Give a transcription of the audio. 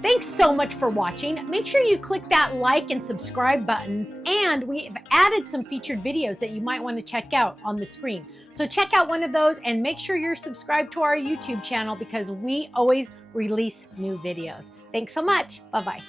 Thanks so much for watching. Make sure you click that like and subscribe buttons, and we have added some featured videos that you might want to check out on the screen. So check out one of those and make sure you're subscribed to our YouTube channel because we always release new videos. Thanks so much. Bye-bye.